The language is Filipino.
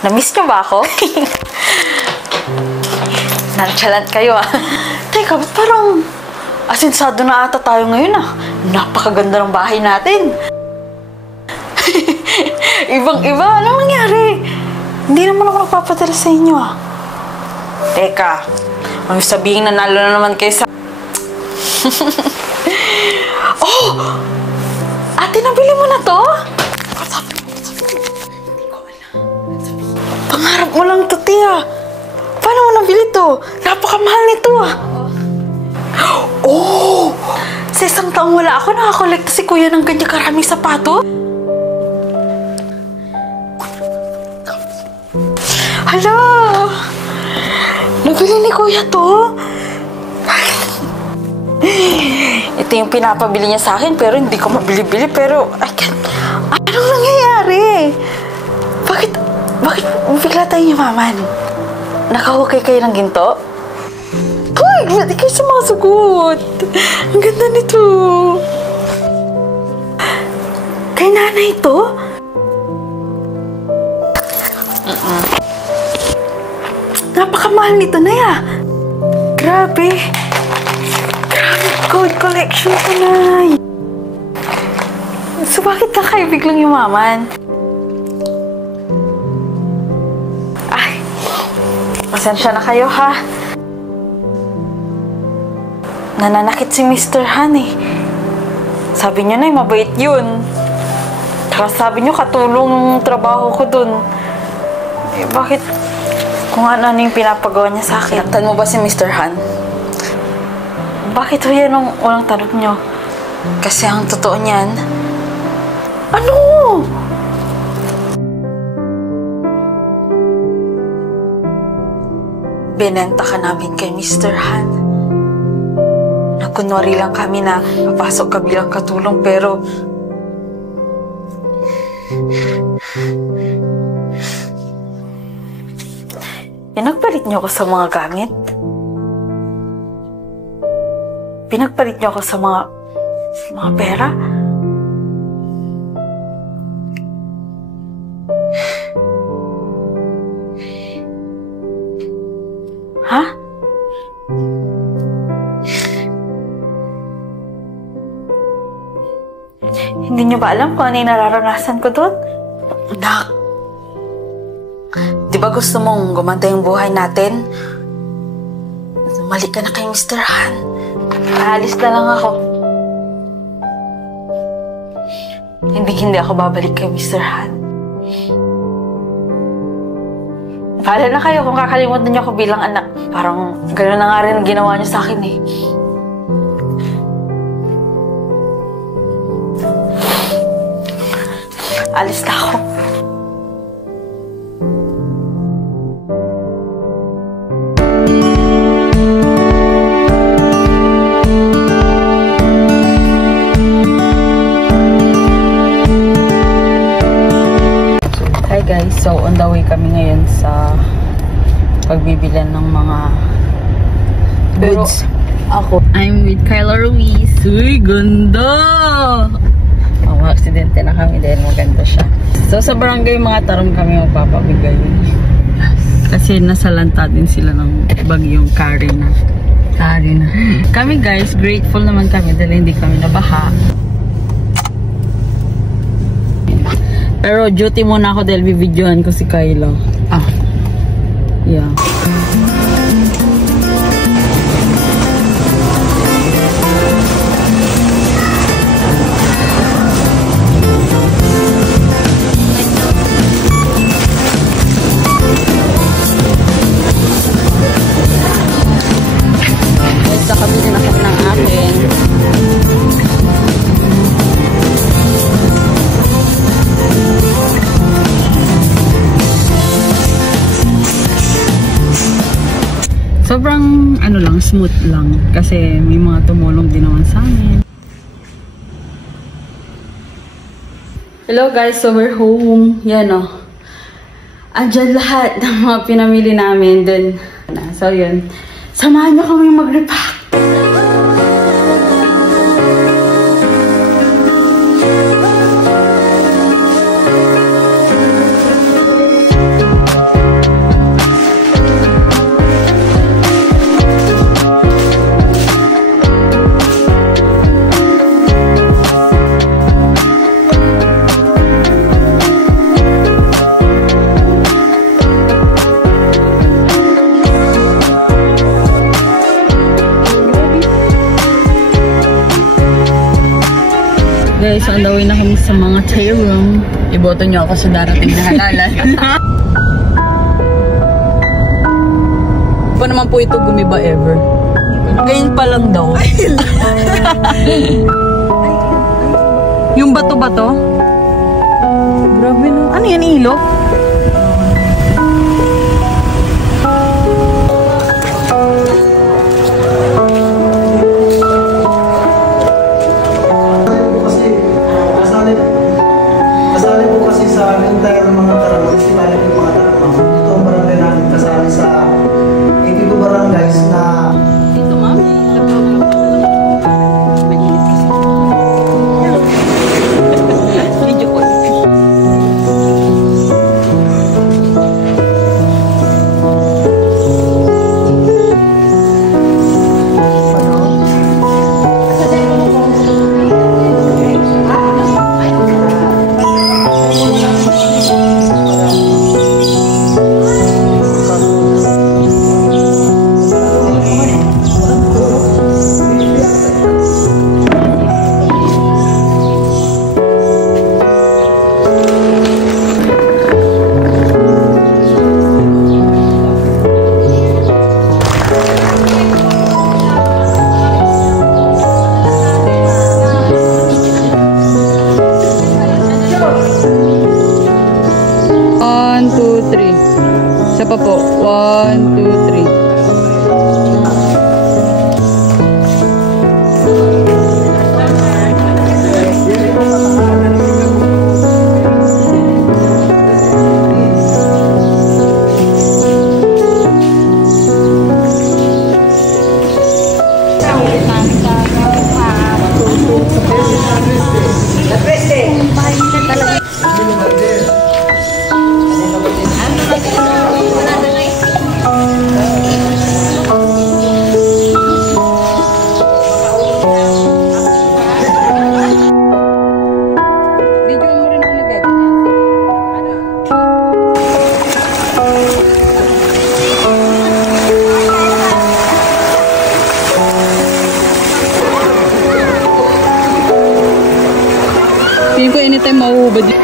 Na-miss niyo ba ako? Nonchalant kayo ah. Teka, ba't parang asinsado na ata tayo ngayon ah. Napakaganda ng bahay natin. Ibang-iba. Anong nangyari? Hindi naman ako nagpapadala sa inyo ah. Teka, ang sabihin nanalo na naman kayo sa... Oh! Ate, nabili mo na to? Hindi ko alam. Pangarap mo lang to, Tia. Paano mo nabili to? Napakamahal nito ah. Oh! Sa isang taong wala ako, nakakolekta si Kuya ng ganyan karaming sapato. Hala! Nabili ni Kuya to? Ito yung pinapabili niya sa akin, pero hindi ko mabili-bili, pero I can't... Anong nangyayari? Bakit bigla tayong yumaman? Nakahukay kayo ng ginto? Hoy! Ba't di kayo sumasagot? Ang ganda nito. Kay nanay ito? Napakamahal nito na ya. Grabe. Gold collection ko na. So, bakit ka kayo biglang yumaman? Ay, pasensya na kayo, ha? Nananakit si Mr. Han, eh. Sabi niyo na, mabait yun. Tsaka sabi niyo, katulong ng trabaho ko dun. Eh, bakit? Kung ano yung pinapagawa niya sa akin. Naktan mo ba si Mr. Han? Bakit ho yan ang unang tanong nyo? Kasi ang totoo niyan... Ano? Binenta ka namin kay Mr. Han. Nakunwari lang kami na papasok ka bilang katulong, pero... Pinagpalit niyo ako sa mga gamit. Pinagpalit niyo ako sa mga pera. Ha? Hindi niyo ba alam kung ano yung nararanasan ko doon? Nak! Di ba gusto mong gumanda yung buhay natin? Mali ka na kay Mr. Han. Aalis na lang ako. Hindi ako babalik kay Mr. Han. Bahala na kayo kung kakalimutan niyo ako bilang anak. Parang gano'n na nga rin ang ginawa niyo sa akin eh. Alis na ako. So, on the way kami ngayon sa pagbibilan ng mga goods. I'm with Kyla Ruiz. Uy, ganda! Oh, aksidente na kami dahil maganda siya. So, sa barangay mga tarong kami magpapabigay. Kasi nasalanta din sila ng bagyong Karina. Kami guys, grateful naman kami dahil hindi kami nabaha. Pero duty muna ako dahil bibidyohan ko si Kyla. Yeah. Basta kami din ako ng akin. Sobrang smooth lang kasi may mga tumulong din naman sa amin. Hello guys, so we're home. Yan o. Andyan lahat ng mga pinamili namin dun. So yun, samahan nyo kami mag-repack. On the way na kami sa mga tail room. Iboto niyo ako sa darating na halalan. Pa naman po ito gumiba ever. Ngayon pa lang daw. Yung bato-bato? Grabe no. Ano yan, ilog? Kasali po kasi sa entire mga karamang, sinali po mga karamang. Ito ang barangay namin kasali sa 82 barangays na Dito ma'am. Video call. Isa pa po. 1, 2, 3. Feeling ko anytime mauubad.